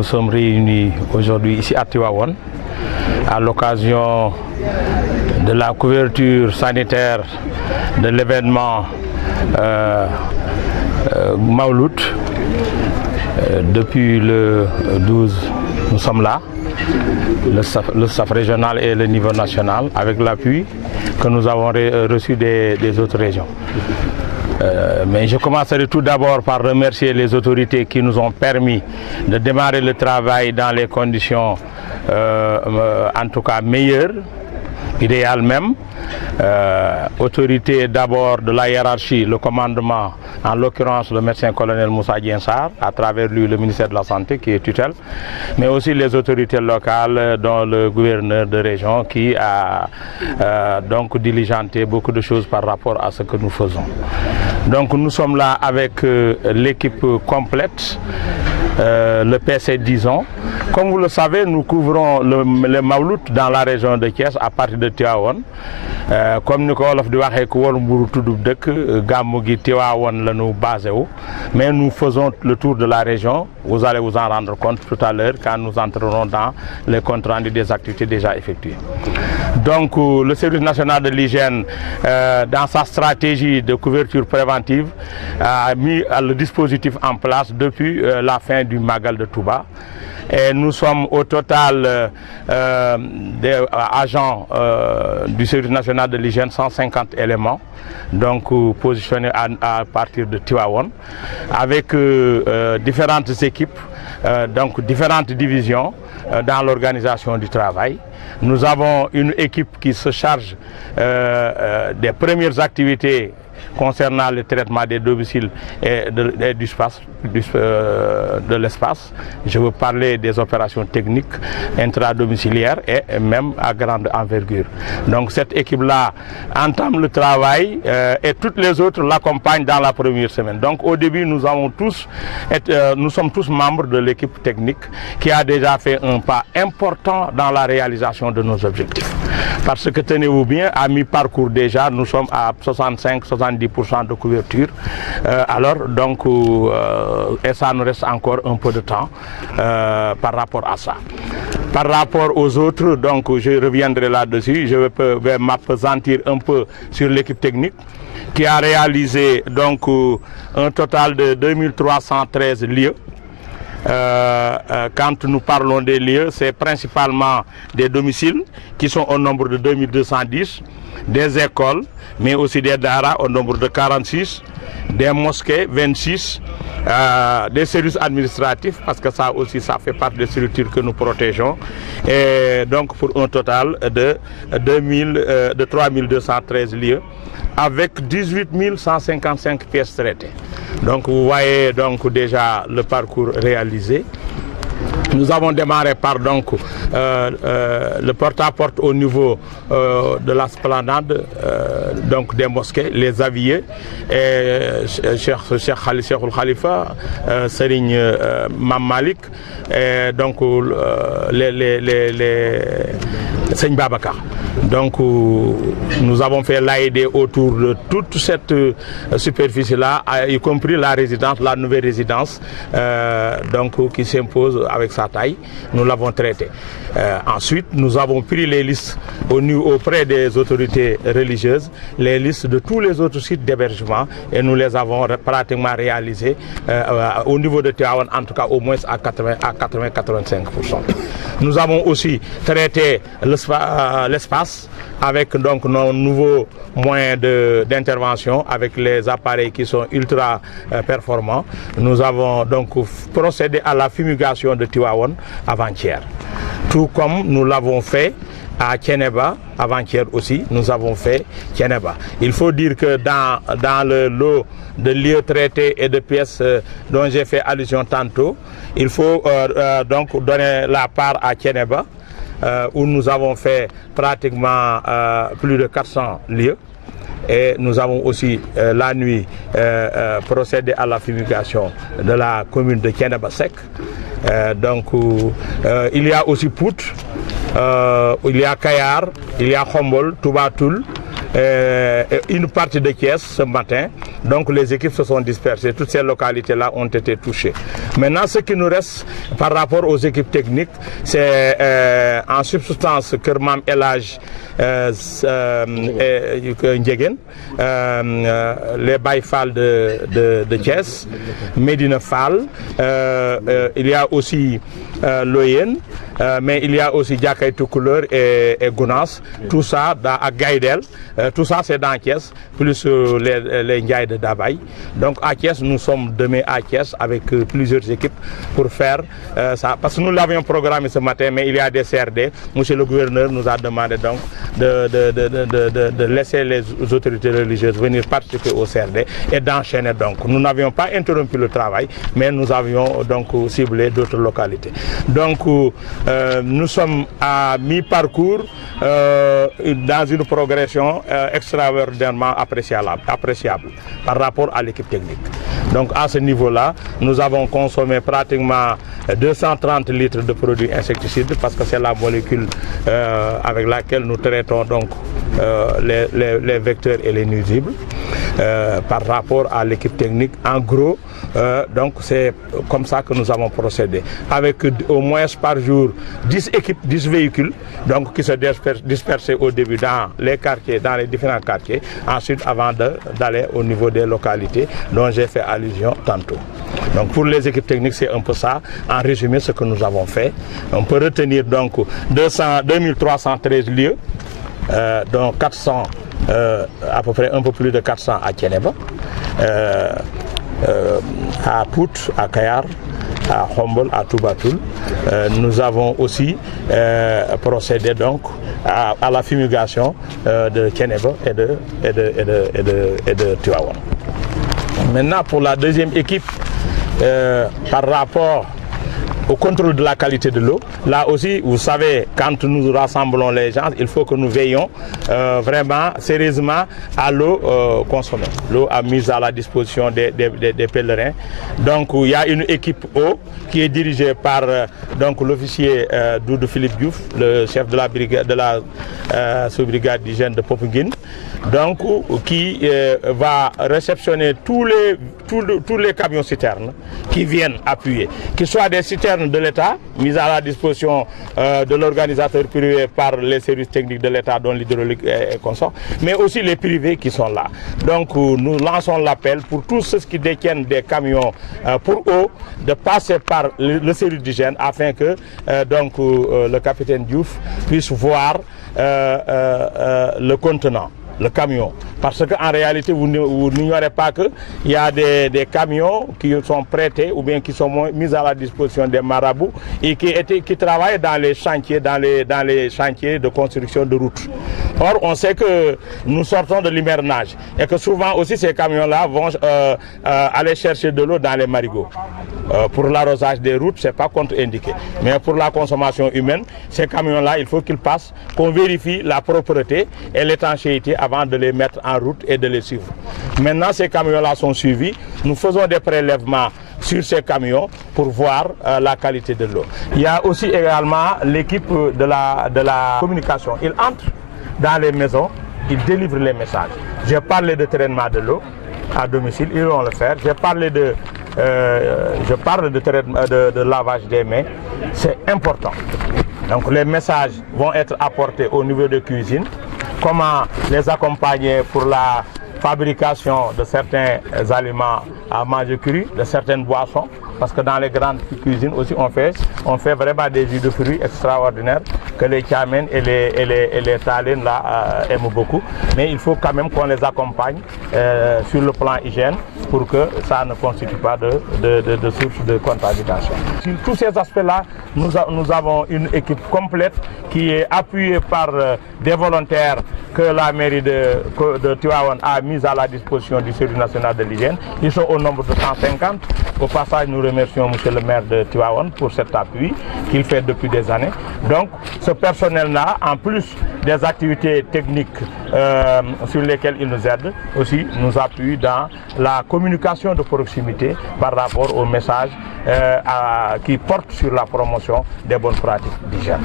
Nous sommes réunis aujourd'hui ici à Tivaouane à l'occasion de la couverture sanitaire de l'événement Mawlud. Depuis le 12, nous sommes là, le staff régional et le niveau national, avec l'appui que nous avons reçu des autres régions. Mais je commencerai tout d'abord par remercier les autorités qui nous ont permis de démarrer le travail dans les conditions en tout cas meilleures, idéales même. Autorité d'abord de la hiérarchie, le commandement, en l'occurrence le médecin-colonel Moussa Diensar, à travers lui le ministère de la Santé qui est tutelle, mais aussi les autorités locales, dont le gouverneur de région qui a donc diligenté beaucoup de choses par rapport à ce que nous faisons. Donc nous sommes là avec l'équipe complète, le PC disons. Comme vous le savez, nous couvrons le Mawlud dans la région de Thiès à partir de Tivaouane. Comme nous mais nous faisons le tour de la région. Vous allez vous en rendre compte tout à l'heure quand nous entrerons dans les comptes rendus des activités déjà effectuées. Donc le service national de l'hygiène, dans sa stratégie de couverture préventive, a mis le dispositif en place depuis la fin du Magal de Touba. Et nous sommes au total des agents du service national de l'hygiène, 150 éléments, donc positionnés à partir de Tivaouane, avec différentes équipes, donc différentes divisions dans l'organisation du travail. Nous avons une équipe qui se charge des premières activités concernant le traitement des domiciles et de l'espace. Je veux parler des opérations techniques intradomiciliaires et même à grande envergure. Donc cette équipe-là entame le travail et toutes les autres l'accompagnent dans la première semaine. Donc au début, nous sommes tous membres de l'équipe technique qui a déjà fait un pas important dans la réalisation de nos objectifs. Parce que tenez-vous bien, à mi-parcours déjà, nous sommes à 65-70% de couverture. Alors donc, et ça nous reste encore un peu de temps par rapport à ça. Par rapport aux autres, donc je reviendrai là-dessus, je vais m'appesantir un peu sur l'équipe technique qui a réalisé donc un total de 2313 lieux. Quand nous parlons des lieux, c'est principalement des domiciles qui sont au nombre de 2210, des écoles, mais aussi des daras au nombre de 46, des mosquées 26, des services administratifs, parce que ça aussi ça fait partie des structures que nous protégeons, et donc pour un total de 3213 lieux, avec 18 155 pièces traitées. Donc vous voyez donc déjà le parcours réalisé. Nous avons démarré par donc, le porte-à-porte au niveau de l'esplanade donc des mosquées, les aviers, et Cheikh Khalifa, Serigne Mam Malik, et donc Seigne Babakar. Donc nous avons fait l'AED autour de toute cette superficie-là, y compris la résidence, la nouvelle résidence donc, qui s'impose avec sa taille. Nous l'avons traité. Ensuite, nous avons pris les listes auprès des autorités religieuses, les listes de tous les autres sites d'hébergement, et nous les avons pratiquement réalisés au niveau de Tivaouane, en tout cas au moins à 80-85%. Nous avons aussi traité l'espace avec donc nos nouveaux moyens d'intervention, avec les appareils qui sont ultra performants. Nous avons donc procédé à la fumigation de Tivaouane avant-hier. Tout comme nous l'avons fait à Thiénaba, avant-hier aussi, nous avons fait Thiénaba. Il faut dire que dans le lot de lieux traités et de pièces dont j'ai fait allusion tantôt, il faut donc donner la part à Thiénaba, où nous avons fait pratiquement plus de 400 lieux. Et nous avons aussi la nuit procédé à la fumigation de la commune de Thiénaba Sec. Donc il y a aussi Pout, il y a Kayar, il y a Khombol, Touba Toul, une partie de Thiès ce matin. Donc les équipes se sont dispersées. Toutes ces localités-là ont été touchées. Maintenant, ce qui nous reste par rapport aux équipes techniques, c'est en substance Kermam Elage Ndjegen, les Baïfal de Thiès, Medina Fall, il y a aussi Loyen, mais il y a aussi Diakay Toucouleur et Gounas, tout ça à Gaïdel, tout ça c'est dans Thiès, plus les Ndiaye de Dabaye. Donc à Thiès, nous sommes demain à Thiès avec plusieurs équipes pour faire ça, parce que nous l'avions programmé ce matin, mais il y a des CRD. Monsieur le gouverneur nous a demandé donc de laisser les autorités religieuses venir participer au CRD et d'enchaîner donc. Nous n'avions pas interrompu le travail, mais nous avions donc ciblé d'autres localités. Donc nous sommes à mi-parcours dans une progression extraordinairement appréciable par rapport à l'équipe technique. Donc à ce niveau-là, nous avons consommé pratiquement 230 litres de produits insecticides parce que c'est la molécule avec laquelle nous traitons donc les vecteurs et les nuisibles. Par rapport à l'équipe technique, en gros, donc c'est comme ça que nous avons procédé. Avec au moins par jour 10 équipes, 10 véhicules donc, qui se dispersaient au début dans les quartiers, dans les différents quartiers, ensuite avant d'aller au niveau des localités dont j'ai fait allusion tantôt. Donc pour les équipes techniques, c'est un peu ça, en résumé, ce que nous avons fait. On peut retenir donc 2313 lieux, dont 400, à peu près un peu plus de 400 à Thiénaba, à Pout, à Kayar, à Khombol, à Toubatoul. Nous avons aussi procédé donc à la fumigation de Thiénaba et de Tivaouane. Maintenant, pour la deuxième équipe, par rapport au contrôle de la qualité de l'eau, là aussi, vous savez, quand nous rassemblons les gens, il faut que nous veillons vraiment sérieusement à l'eau consommée, l'eau mise à la disposition des pèlerins. Donc il y a une équipe eau qui est dirigée par donc l'officier Doudou Philippe Diouf, le chef de la brigade de la sous-brigade d'hygiène de Popenguine, donc qui va réceptionner tous les camions citernes qui viennent appuyer, qu'ils soient des citernes de l'État, mises à la disposition de l'organisateur privé par les services techniques de l'État, dont l'hydraulique et consort, mais aussi les privés qui sont là. Donc nous lançons l'appel pour tous ceux qui détiennent des camions pour eau de passer par le service d'hygiène afin que donc le capitaine Diouf puisse voir le contenant, le camion. Parce qu'en réalité, vous n'ignorez pas qu'il y a des camions qui sont prêtés ou bien qui sont mis à la disposition des marabouts et qui travaillent dans les chantiers, dans les chantiers de construction de routes. Or, on sait que nous sortons de l'hivernage et que souvent aussi ces camions-là vont aller chercher de l'eau dans les marigots. Pour l'arrosage des routes, ce n'est pas contre-indiqué. Mais pour la consommation humaine, ces camions-là, il faut qu'ils passent, qu'on vérifie la propreté et l'étanchéité avant de les mettre en route et de les suivre. Maintenant, ces camions-là sont suivis. Nous faisons des prélèvements sur ces camions pour voir la qualité de l'eau. Il y a aussi également l'équipe de la communication. Ils entrent dans les maisons, ils délivrent les messages. J'ai parlé de traitement de l'eau à domicile, ils vont le faire. J'ai parlé je parle de lavage des mains, c'est important. Donc les messages vont être apportés au niveau de cuisine, comment les accompagner pour la fabrication de certains aliments à manger cru, de certaines boissons, parce que dans les grandes cuisines aussi on fait vraiment des jus de fruits extraordinaires que les Tchamènes et les Talènes là aiment beaucoup. Mais il faut quand même qu'on les accompagne sur le plan hygiène pour que ça ne constitue pas de source de contamination. Sur tous ces aspects-là, nous avons une équipe complète qui est appuyée par des volontaires que la mairie de Tivaouane a mis à la disposition du Service national de l'hygiène. Ils sont au nombre de 150. Au passage, nous remercions M. le maire de Tivaouane pour cet appui qu'il fait depuis des années. Donc, ce personnel-là, en plus des activités techniques sur lesquelles il nous aide, aussi nous appuie dans la communication de proximité par rapport aux messages qui portent sur la promotion des bonnes pratiques d'hygiène.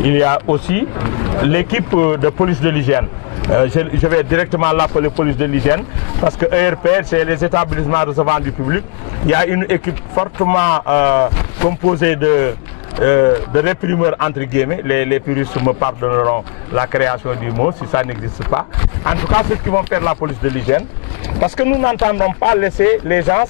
Il y a aussi l'équipe de police de l'hygiène je vais directement l'appeler police de l'hygiène, parce que ERP, c'est les établissements recevant du public. Il y a une équipe fortement composée de réprimeurs entre guillemets. Les puristes me pardonneront la création du mot si ça n'existe pas. En tout cas, ceux qui vont faire la police de l'hygiène, parce que nous n'entendons pas laisser les gens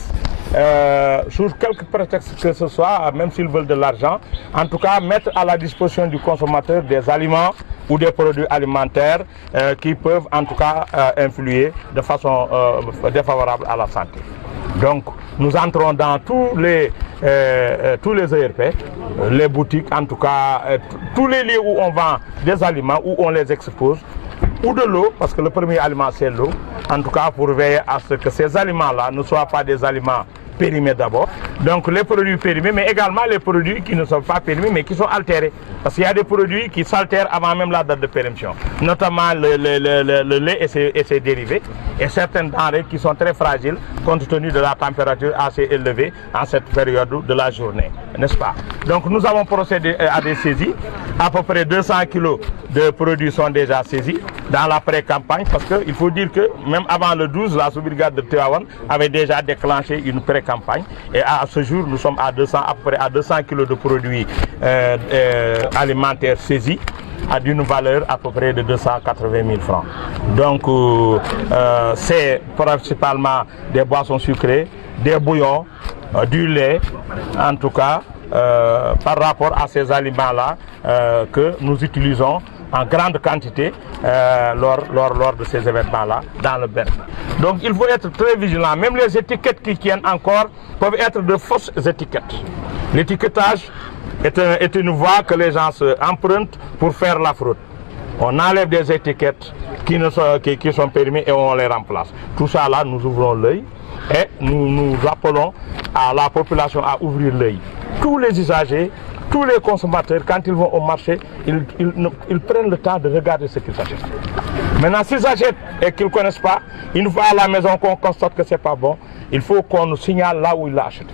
sous quelque prétexte que ce soit, même s'ils veulent de l'argent, en tout cas mettre à la disposition du consommateur des aliments ou des produits alimentaires qui peuvent en tout cas influer de façon défavorable à la santé. Donc nous entrons dans tous les ERP, les boutiques, en tout cas tous les lieux où on vend des aliments, où on les expose, ou de l'eau, parce que le premier aliment c'est l'eau, en tout cas pour veiller à ce que ces aliments-là ne soient pas des aliments périmés d'abord. Donc les produits périmés, mais également les produits qui ne sont pas périmés mais qui sont altérés. Parce qu'il y a des produits qui s'altèrent avant même la date de péremption, notamment le lait et ses dérivés, et certaines denrées qui sont très fragiles compte tenu de la température assez élevée en cette période de la journée, n'est-ce pas? Donc nous avons procédé à des saisies, à peu près 200 kilos de produits sont déjà saisis dans la pré-campagne, parce qu'il faut dire que même avant le 12, la sous-brigade de Tivaouane avait déjà déclenché une pré-campagne, et à ce jour nous sommes à peu près à 200 kilos de produits alimentaires saisis d'une valeur à peu près de 280 000 francs. Donc c'est principalement des boissons sucrées, des bouillons, du lait, en tout cas par rapport à ces aliments-là que nous utilisons en grande quantité lors de ces événements-là dans le Berne. Donc il faut être très vigilant. Même les étiquettes qui tiennent encore peuvent être de fausses étiquettes. L'étiquetage est une voie que les gens se empruntent pour faire la fraude. On enlève des étiquettes qui sont périmées et on les remplace. Tout ça là, nous ouvrons l'œil et nous appelons à la population à ouvrir l'œil. Tous les usagers, tous les consommateurs, quand ils vont au marché, ils prennent le temps de regarder ce qu'ils achètent. Maintenant, s'ils achètent et qu'ils ne connaissent pas, une fois à la maison qu'on constate que ce n'est pas bon, il faut qu'on nous signale là où ils l'achètent.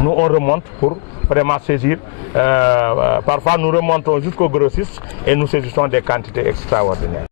Nous, on remonte pour vraiment saisir. Parfois, nous remontons jusqu'au grossiste et nous saisissons des quantités extraordinaires.